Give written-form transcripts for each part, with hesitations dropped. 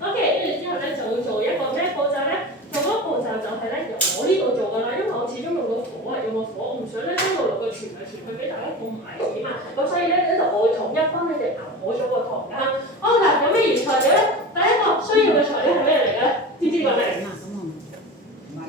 OK， 跟住之後咧就會做一個咩步驟咧？做嗰個步驟就係咧由我呢度做㗎啦，因為我始終用到火啊，用個火，我唔想咧將個爐嘅傳嚟傳去俾大家咁危險啊。咁所以咧呢度我會統一幫你哋熬好咗個糖㗎。好嗱，有咩原材料咧？第一個需要嘅材料係咩嚟嘅？知唔知個名？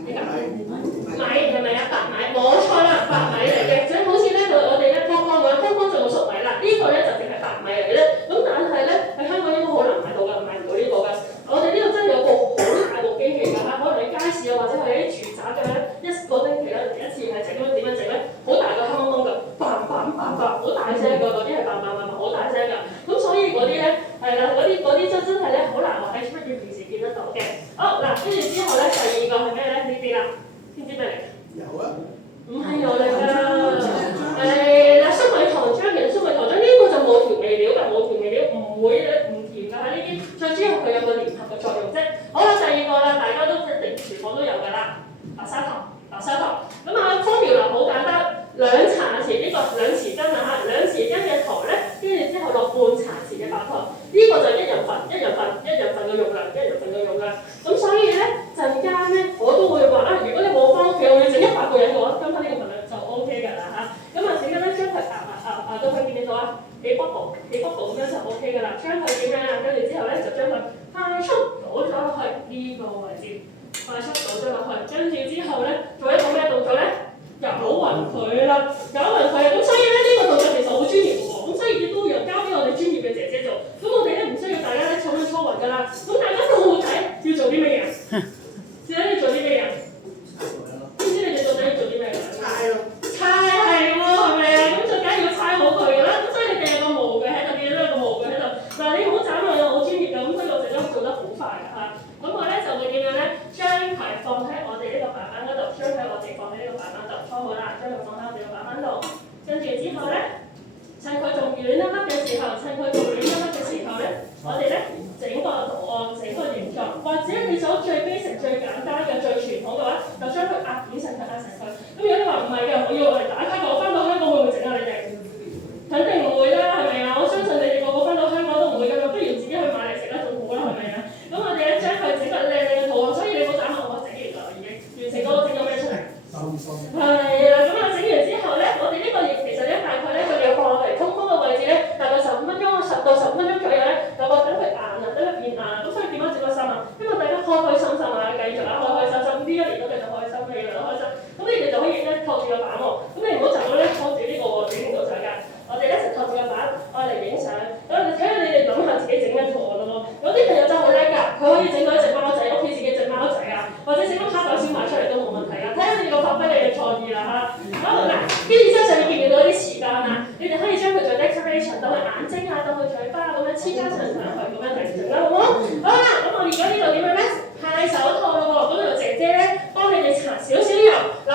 米係咪啊？白米冇錯啦，白米嚟嘅，就好似咧我哋咧剛剛做熟米啦，呢個咧就淨係白米嚟嘅啫。咁但係咧喺香港應該好難買到㗎，買唔到呢個㗎。我哋呢度真係有個好大部機器㗎嚇，可能喺街市啊或者係喺住宅嘅咧，一個星期咧嚟一次係整咁點樣整咧？好大個坑窿㗎，嘭嘭嘭嘭，好大聲㗎，嗰啲係嘭嘭嘭嘭，好大聲㗎。咁所以嗰啲咧係啦，嗰啲真係咧好難話喺出邊平時見得到嘅。好嗱，跟住之後咧第二個係咩咧？呢啲啦，知唔知咩嚟？有啊。唔係油嚟㗎，係啦，粟米糖漿，其實粟米糖漿呢個就冇調味料㗎，冇調味料唔會唔甜㗎呢啲，最主要佢有個粘合嘅作用啫。好啦，第二個啦，大家都一定廚房都有㗎啦，白砂糖。咁啊，方調嗱好簡單，2茶匙呢個2匙羹啊嚇，2匙羹嘅糖咧，跟住之後落半茶匙嘅白糖，呢個就一人份嘅用量。咁所以咧陣間咧我都會話啊，如果你冇翻屋企，我要整100個人嘅話，跟翻呢個份量就 OK 㗎啦嚇。咁啊，陣間咧將佢熬到佢見唔見到啊？起 bubble 咁樣就 OK 㗎啦。將佢點樣啊？跟住之後咧就將佢快速倒咗落去呢個位置，快速倒咗落去，跟住之後咧做一個咩動作咧？攪勻佢啦，咁所以咧呢個動作其實好專業嘅喎，咁所以亦都要交俾我哋專業嘅姐姐做。咁我哋咧唔需要大家咧重溫初勻㗎啦。咁大家都好睇，要做啲咩嘢？姐姐要做啲咩嘢？知唔知你哋到底要做啲咩㗎？猜係喎，係咪啊？咁最緊要猜好佢㗎啦。咁所以你哋有個模具喺度，見到有個模具喺度。嗱，你唔好斬我，我好專業㗎，咁所以我哋都做得好快㗎嚇。咁我咧就會點樣咧？將佢放喺我哋呢個白板嗰度，將佢我哋放喺呢個白板度，搓好啦，將佢放喺我哋個白板度。跟住之後咧，趁佢仲軟粒粒嘅時候，咧，我哋咧整個圖案，整個形狀，或者你想最 basic、最簡單嘅、最傳統嘅話，就將佢壓扁成佢。咁如果你話唔係嘅，我要嚟打卡嘅，我翻到香港會唔會整啊？你哋肯定唔會啦，係咪啊？我相信你哋個個翻到香港都唔會㗎嘛，不如自己去買嚟食啦，仲好啦，係咪啊？咁我哋咧將佢整個靚嘅圖案，所以你冇斬我整完啦，已經完成咗，我整咗咩出嚟？係啦，咁啊整完之後咧，我哋呢個亦其實咧大概咧佢哋放落嚟通風嘅位置咧，大概15分鐘，10到15分鐘左右咧，有個等佢硬啊，等佢變硬。咁所以點樣整個心啊？因為大家開心啊，繼續啊，開心，呢一年都繼續開心，你哋都開心。咁你哋就可以咧托住個板喎，咁你唔好就咁咧托住呢個喎，整唔到相㗎。我哋咧就托住個板，我嚟影相。咁你睇下你哋諗下自己整咩圖案咯。有啲朋友真係好叻㗎，佢可以整到一隻貓仔，屋企自己隻貓仔啊，或者整個蝦餃燒賣出嚟都冇問題㗎。睇下你哋個發揮你嘅創意啦嚇。好嗱，跟住之後就要見唔到啲時間啦，你哋可以將佢做 decoration， 到佢眼睛啊，到佢嘴巴咁樣黐加上去咁樣嚟整啦，好唔好？好啦，咁我而家呢度點樣咧？派手套咯喎，咁由姐姐咧幫你哋搽少少油，扭